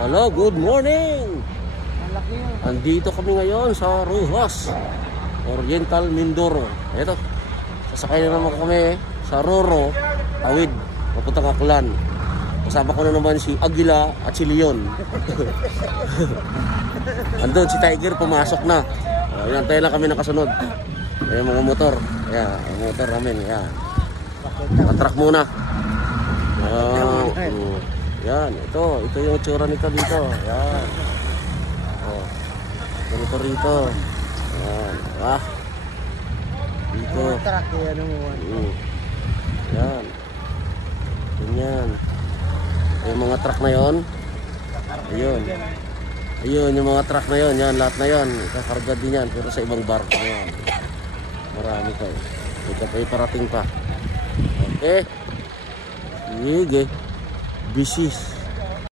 Hello, good morning! Andito kami ngayon sa Rojas, Oriental Mindoro. Ito, sasakay na naman kami sa Roro, Tawid, papuntang Aklan. Kasama ko na naman si Aguila at si Leon. Andun si Tiger, pumasok na. Inantay lang kami nakasunod. Ayan mga motor. Ayan, ang motor namin. Ayan. Nakatruck muna. Yan, ito yung tsura nito dito. Yan. Oh. Ganito rito. Yan. Ah. Dito. Yan. Ganyan. Yung mga truck na yon. Ayun. Ayun, yung mga truck na yon. Yan, lahat na yon. Kakarga din yan. Pero sa ibang barko. Yan. Marami kayo. Ito pa parating pa. Okay. Sige. Bisis.